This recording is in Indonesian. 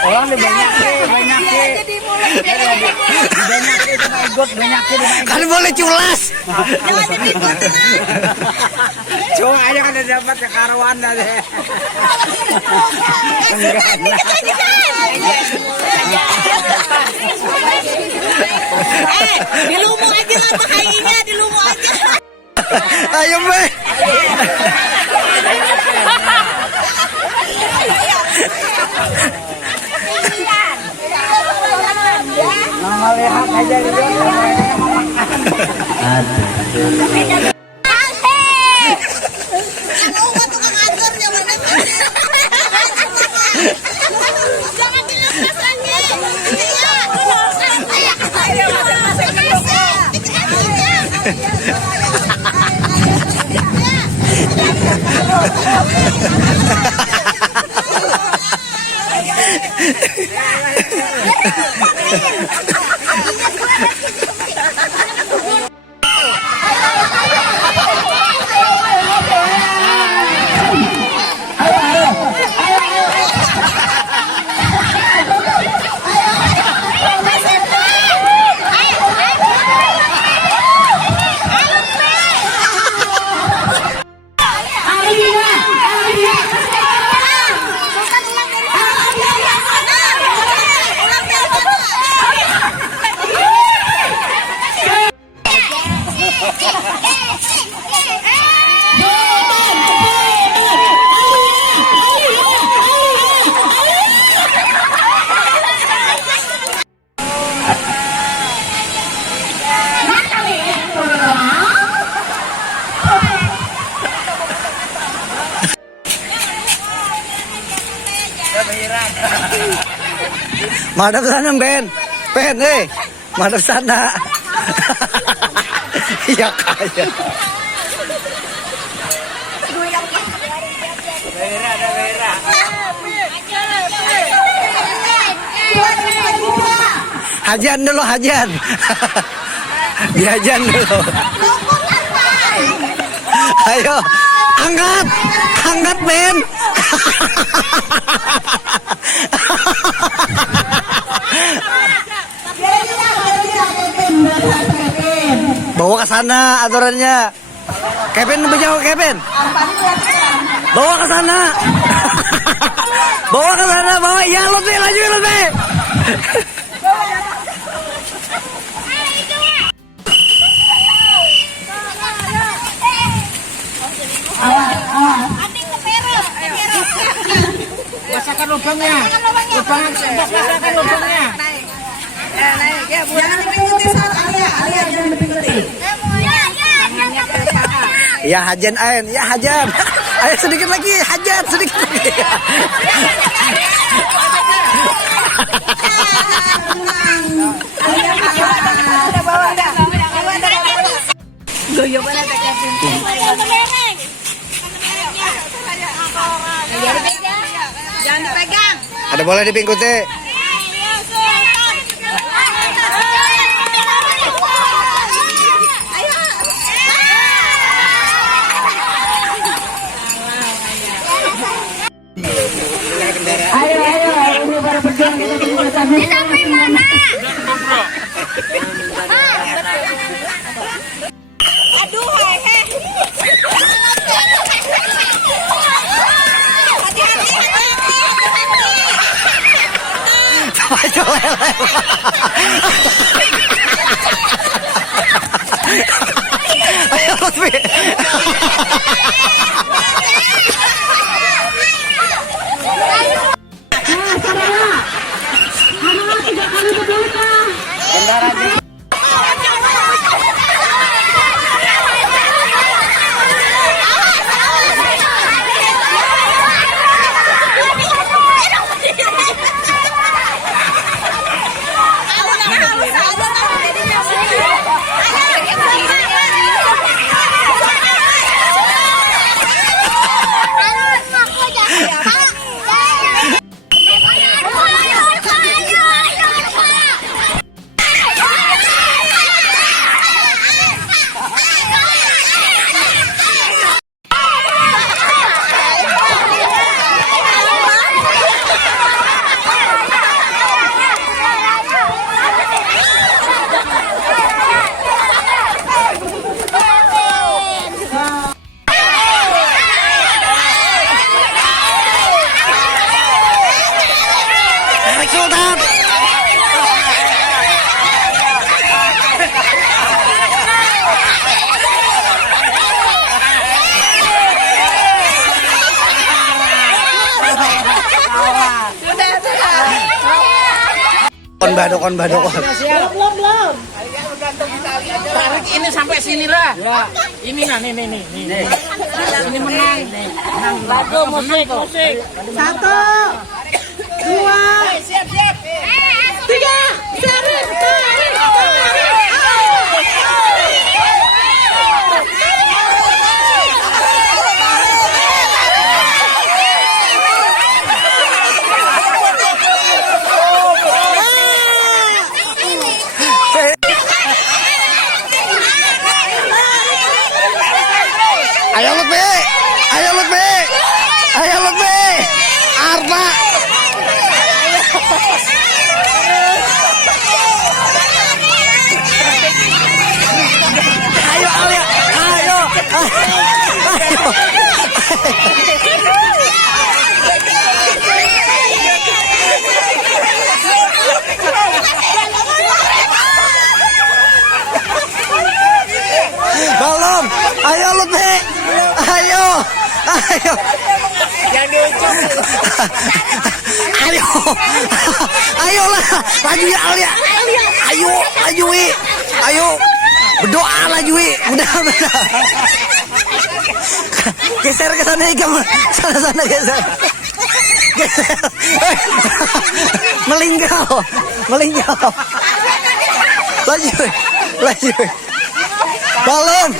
Orang banyak kan boleh culas. Cuma aja kan dapat kekaruan deh. Dilumu aja lah makainya, dilumu aja. Ayo, Be. Melihat aja gitu. Madep sana, Ben. Ben, madep sana. Ya kaya. Hajan dulu, hajan. Dihajan dulu. Ayo, angkat. Angkat, Ben. Bawa ke sana aturannya. Kevin lebih jauh, Kevin. Bawa ke sana. Bawa ke sana, bawa. Ya, lebih laju lebih. Masakan lubangnya. Lubangnya tembak, masakan lubangnya. Jangan dipikuti saat Alia jangan dipikuti. Ya hajan ain, ya hajan. Ayo sedikit lagi, hajan sedikit lagi. Goyo banget Kevin. Jangan dipegang. Ada boleh dipikuti. Ayo, ini para pejuang kita di samping mana? Aduh, hehe. Ayo, Lutfi. Kon badokon. Belum. Tarik ini sampai sini lah. Ya. Ini nah nih. Ini menang. Lagu musik. 1, 2, 3, Syarif. Ayo lebih. Arba. Ayo Alia. Belum. Ayo lebih. Ayo. Ayolah, laju ya Alia. Laju wi. Ayo. Berdoa laju wi. Udah. Geser ke sana kamu. Sana geser. Melinggau. Laju. Balon.